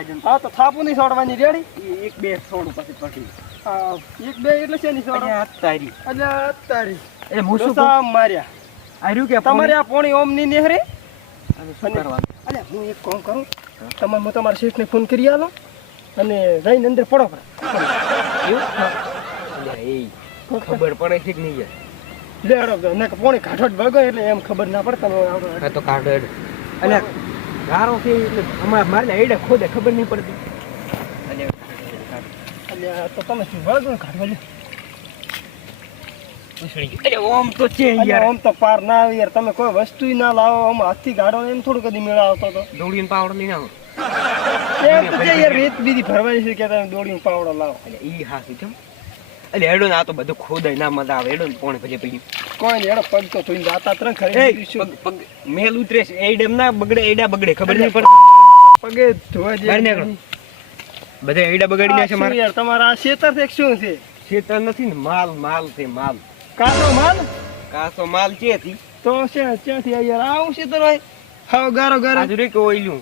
વાજન હા તો થાપુ નહીં છોડવાની રેડી એક બે છોડું પછી પટી એક બે એટલે છે નહીં છોડો તારી એટલે તારી એટલે હું શું દોસ્તા માર્યા આર્યું કે તમારે આ પોણી ઓમ ની નેહરે શું કરવાનું અલ્યા હું એક કામ કરું તમારે હું તમારા શેઠને ફોન કરી આલો અને જઈને અંદર પડો એવું એ ખબર પડે છે કે નહીં લેડો ને પોણી કાઢો જ વગો એટલે એમ ખબર ના પડે તમે હા તો કાઢો અને ગારો છે એટલે અમારે મારે એડે ખોદે ખબર નહીં પડતી અલ્યા તો તમે શું વગો કાઢવા લે અરે ઓમ તો છે યાર ઓમ તો પાર ના આવે યાર તમે કોઈ વસ્તુ ના લાવો આમ હાથથી ગાડો એમ થોડું કદી મેળા આવતો તો દોડીને પાવડો લઈને આવો એમ તો જે યાર રેત બીજી ભરવાની છે કે તમે દોડીને પાવડો લાવો એટલે ઈ હાસી છે એટલે એડો ને આ તો બધું ખોદાય ના મજા આવે એડો ને પોણે પછી પડી કોઈ નહીં એડો પગ તો ધોઈને જાતા ત્રણ ખરી પગ મેલ ઉતરે છે એડમ ના બગડે એડા બગડે ખબર નહીં પડતી પગે ધોવા બહાર નીકળો બધા એડા બગાડી નાખે મારે યાર તમારા શેતર છે શું છે ખેતર નથી ને માલ છે માલ કાચો માલ કાસો માલ છે તો છે ક્યાંથી આ યાર આવું શેતર હોય હાવ ગારો ગારો આજુ રે કે ઓઈલું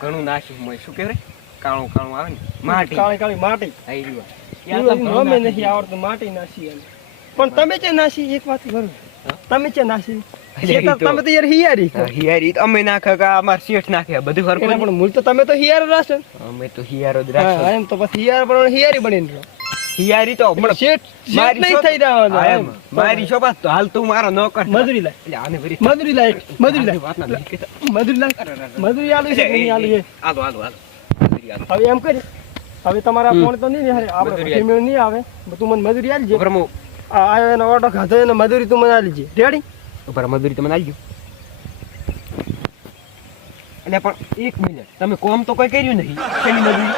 ઘણું નાખ્યું હોય શું કહેવાય કાળું આવે ને માટી કાળી કાળી માટી આઈ રહ્યું અમે નથી આવડતું માટી નાસી એમ પણ તમે છે નાસી એક વાત કરું તમે છે નાસી તમે તો યાર હિયારી અમે નાખે કે અમાર શેઠ નાખે બધું ફરક પણ મૂળ તો તમે તો હિયાર રાશો અમે તો હિયારો જ રાખો એમ તો પછી હિયાર પણ હિયારી બનીને રહો હિયારી તો હમણાં શેઠ નહીં થઈ જવાનો એમ મારી શોભા તો હાલ તું મારો નોકર મજૂરી લાય એટલે આને ભરી મજૂરી લાય વાત ના મજૂરી લાય મજૂરી આલુ છે નહીં આલુ છે હાલો હવે એમ કરી હવે તમારા ફોન તો નહીં ને આપણે ફેમિલી નહીં આવે તું મને મજૂરી આલજે આયો એનો ઓર્ડર ખાધો એને મજૂરી તું મને આલજે રેડી ઉપર મજૂરી તમને આલજો એટલે પણ 1 મિનિટ તમે કોમ તો કોઈ કર્યું નહીં શેની મજૂરી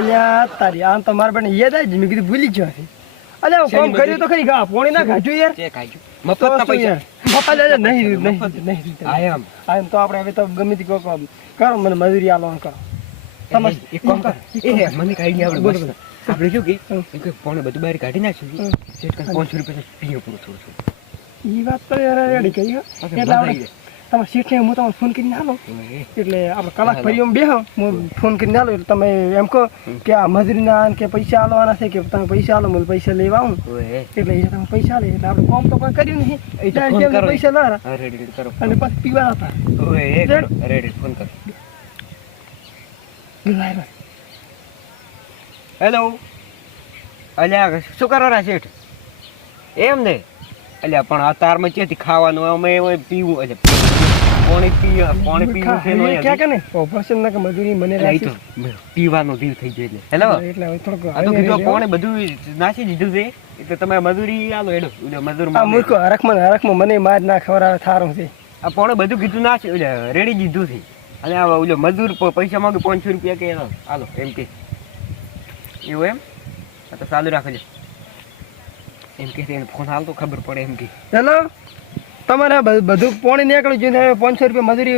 અલ્યા તારી આમ તો મારા બેન યાદ આવી મેં કીધું ભૂલી ગયો છે અલ્યા કોમ કર્યું તો ખરી ગા પોણી ના ખાધું યાર ચે ખાજો મફતના પૈસા મફત લે નહીં આમ તો આપણે હવે તો ગમે તે કરો મને મજૂરી આલો કરો તમે એક કામ કર મને કઈ નહીં આવડે બોલ આપણે શું કે પોણે બધું બહાર કાઢી નાખ્યું સેટ કર 500 રૂપિયા પીઓ પૂરો થોડું ઈ વાત તો યાર રેડી કહી એટલે આપણે તમારા શેઠને હું તમને ફોન કરીને આલો એટલે આપણે કલાક ફરી એમ બેહો હું ફોન કરીને આલો એટલે તમે એમ કહો કે આ મજૂરીના કે પૈસા આલવાના છે કે તમે પૈસા આલો મને પૈસા લેવા આવું એટલે એ તમે પૈસા લે એટલે આપણે કોમ તો કોઈ કર્યું નહીં પૈસા લારા અને પછી પીવા હતા રેડી ફોન કરો હેલો અલ્યા શું કરવાના શેઠ એમ ને અલ્યા પણ આ તારમાં ચેથી ખાવાનું અમે પીવું એટલે પાણી પીવું છે ક્યાં કે ને ઓપરેશન ના કે મજૂરી મને તો પીવાનો દીવ થઈ ગયો એટલે હેલો એટલે થોડુંક આ તો કીધું પાણી બધું નાસી દીધું છે એટલે તમે મજૂરી આલો એડો મજૂર આ મૂર્ખો હરખમાં મને માર ના ખવડાવે થારું છે આ પાણી બધું કીધું નાસી એટલે રેડી દીધું છે અને આ ઓલો મજૂર પૈસા માંગે 500 રૂપિયા કે હાલો એમ કે એવું એમ આ તો ચાલુ રાખજો એમ કે એને ફોન હાલ તો ખબર પડે એમ કે હેલો તમારે બધું પોણી નીકળ્યું જોઈને 500 રૂપિયા મજૂરી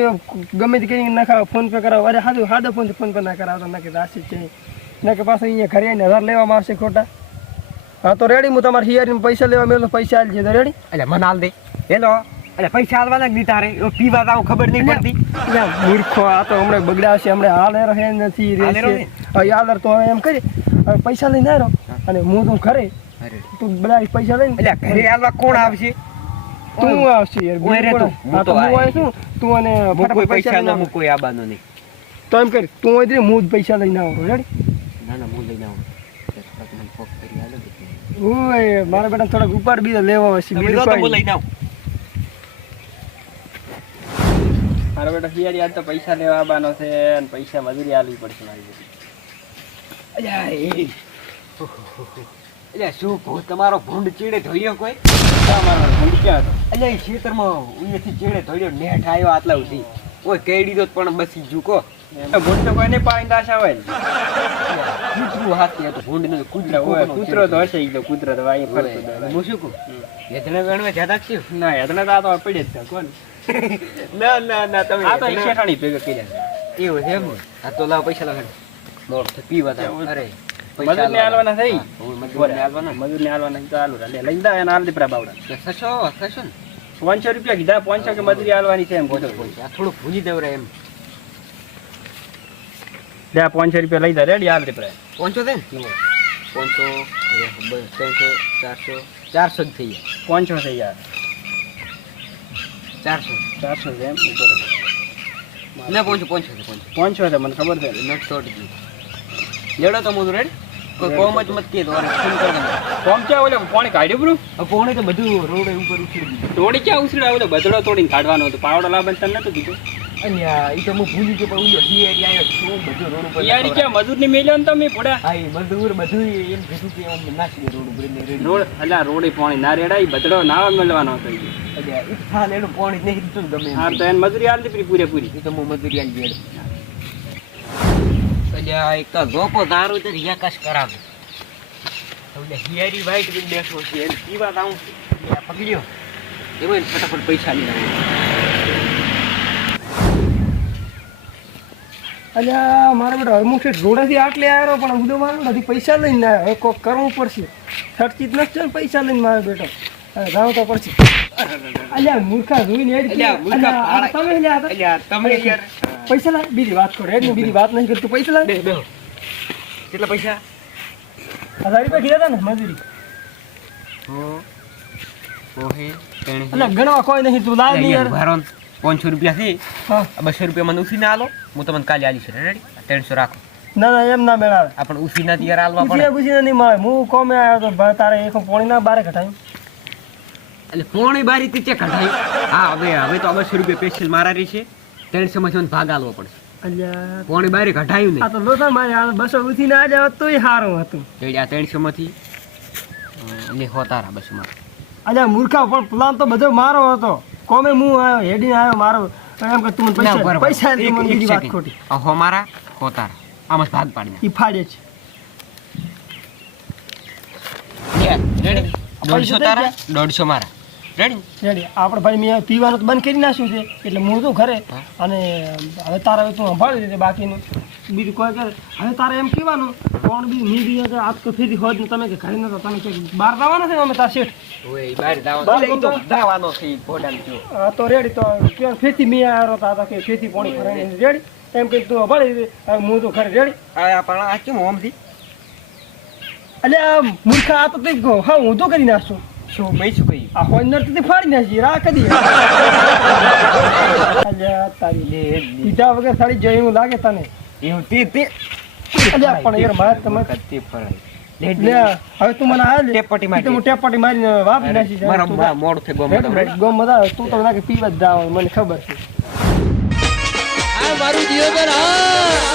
ગમે તે કરીને નાખાવ ફોન પે કરાવો અરે સાદો ફોન પે ના કરાવતો ના કે રાશિ છે ના કે પાછું અહીંયા ઘરે આવીને 1000 લેવામાં આવશે ખોટા હા તો રેડી હું તમારે હિયારીને પૈસા લેવા મેળો પૈસા આલજે તો રેડી એટલે મને હાલ દે હેલો એટલે પૈસા હાલવાના જ નહીં તારે પીવા તો ખબર નહીં પડતી મૂર્ખો આ તો હમણાં બગડાવશે હમણાં હાલ રહે નથી યાર તો એમ કરી પૈસા લઈને આવ્યો અને હું તું ઘરે તું બધા પૈસા લઈને એટલે ઘરે હાલવા કોણ આવશે તું આવશે યાર તું અને કોઈ પૈસા ના કોઈ આબાનો નહીં તો એમ કરી તું હોય હું જ પૈસા લઈને આવું રેડી ના હું લઈને આવું ઓય મારા બેટા થોડાક ઉપર બીજા લેવા હશે બીજું તો લઈને આવું મારા બેટા હિયારી આજ તો પૈસા લેવા આવવાનો છે અને પૈસા મજૂરી આલવી પડશે મારી બધી અલ્યા શું ભૂત તમારો ભૂંડ ચીડે ધોયો કોઈ મારો ભૂંડ ક્યાં હતો અલ્યા એ ખેતરમાં ઉયેથી ચીડે ધોયો નેઠ આવ્યો આટલા સુધી ઓય કેડી દો પણ બસી જુકો ભૂંડ તો કોઈને પાણી દાશા હોય ને કૂતરું હાથી હતું ભૂંડ નું કૂતરો તો હશે તો કૂતરો તો વાય ફરતો હું શું કહું યજ્ઞ ગણવા જ્યાદા છે ના યજ્ઞ તો આ તો પડે જ કોણ ના તમે આ તો શેઠાણી ભેગા કર્યા એવું છે એમ આ તો લાવ પૈસા લાવ મોર પીવા અરે મજૂરને આલવાના થઈ મજૂરને આલવાના તો આલુ લે લઈ દા એના આલ દીપરા બાવડા થશો ને 500 રૂપિયા કીધા 500 કે મજૂરી આલવાની છે એમ થોડું ભૂલી દેવરે એમ લે 500 રૂપિયા લઈ જા રેડી હાલ રે પ્રાય પહોંચો છે ને 500 300 400 400 જ થઈ ગયા 500 થઈ યાર 400 400 છે એમ ઉપર ના 500 500 છે મને ખબર છે નોટ શોર્ટ ગયું લેડો તો મોદું રેડ કોઈ કોમ જ મત કે તો ફોન કર દે કોમ ક્યાં ઓલે પાણી કાઢ્યું બ્રો પોણે તો બધું રોડ ઉપર ઉછળી દીધું તોડી ક્યાં ઉછળ્યા ઓલો બદડો તોડીને કાઢવાનો હતો પાવડો લાવવાનું તને નતું કીધું અહીંયા ઈ તો હું ભૂલી ગયો પણ ઉલ્યો હિયારી આવ્યો શું બધું રોડ ઉપર યાર ક્યાં મજૂરની મેલ્યો ને તમે પોડા હા ઈ મજદૂર બધું એમ કીધું કે આમ નાખી દે રોડ ઉપર એટલે રેડી રોડ અલ્યા રોડે પાણી ના રેડાય બદડો ના મળવાનો હતો ઈ. એટલે ઈ થાલ એનું પાણી નહીં દીધું ગમે એમ. હા તો એને મજૂરી આલ દીધી પૂરેપૂરી ઈ તો હું મજૂરી આલી દેડ એટલે આ એક તો ગોપો દારૂ તો રિયાકાશ કરાવે એટલે હિયારી વાઈટ બી બેઠો છે એને પીવા આવું પકડ્યો એમાં ફટાફટ પૈસા લઈ આવ્યો અલ્યા મારા બેટા હરમુખ રોડેથી આટલે આવ્યો પણ બધું મારું નથી પૈસા લઈને આવ્યો હવે કોક કરવું પડશે ખર્ચી જ નથી ને પૈસા લઈને મારો બેટો હવે જાવ તો પડશે અલ્યા મૂર્ખા જોઈને હેડ અલ્યા, મૂર્ખા અલ્યા, આ તમે લ્યા હતા. અલ્યા તમે યાર પૈસા લાય બીજી વાત કરો હેડ ને બીજી વાત નહીં કરતું પૈસા લાય બેહો કેટલા પૈસા 1000 રૂપિયા કીધા હતા ને મજૂરી ઓહે અલ્યા ગણવા કોઈ નહીં તું લાવ નહીં યાર 500 રૂપિયા છે હા આ 200 રૂપિયા મને ઉસીને આલો હું તમને કાલે આલીશ રેડી 300 રાખો ના ના એમ ના મેળાવે આપણે ઉસીના યાર આલવા પડે પૂછીને નહીં મળે હું કોમે આવ્યો તો ભાઈ તારે એક પોણી ના બારે ઘટાયું એટલે પોણી બારી તીચે કઢાઈ હા હવે તો 200 રૂપિયા સ્પેશિયલ મારા રહી છે 300 માંથી ભાગ આલવો પડશે અલ્યા પોણી બારી કઢાયું આ નહીં તો લોસા મારી આ 200 ઉઠીને આ જાવ તોય સારું હતું એટલે આ 300 માંથી ને હોતારા 200 માં અલ્યા મૂર્ખા પણ પ્લાન તો બધો મારો હતો કોમે હું આવ્યો હેડીને આવ્યો મારો એમ કે તું મને પૈસા આલ, તું મને બીજી વાત ખોટી હો મારા હોતારા આમાં જ ભાગ પાડી ઈ ફાડે છે રેડી 150 તારા 150 મારા રેડી રેડી આપણે ભાઈ મેં પીવાનું તો બંધ કરી નાખ્યું છે એટલે હું તો ઘરે અને હવે તારે તું સંભાળી દે બાકીનું બીજું કોઈ કરે હવે તારે એમ કહેવાનું કોણ બી મી બી કે આજ તો ફેરી હોત ને તમે કે ઘરે નતો તમે કે બહાર જવાના છે ને અમે તાર શેઠ ઓય બહાર બહાર દાવાનો તો દાવાનો છે પોડામ જો હા તો રેડી તો કેવા ફેથી મેં આવ્યો હતા કે ફેથી પોણી ભરાઈને રેડી એમ કે તું સંભાળી દે હવે હું તો ઘરે રેડી આ પણ આ કેમ ઓમથી અલ્યા મૂર્ખા આ તો તે હા હું તો કરી નાખશું શું મેં શું કહ્યું આ હોનર તો ફાડી નાખી રા કદી અલ્યા તારી લે પીધા વગર સાડી જઈ એવું લાગે તને એવું તે અલ્યા પણ યાર માર તમે કત્તી ફરાય લે હવે તું મને આ લે ટેપટી મારી હું ટેપટી મારીને વાપરી નાખી છે મારા મોડ થઈ ગયો ગમ મજા તું તો નાખી પીવા જ જાવ મને ખબર છે આ મારું દિયોદર હા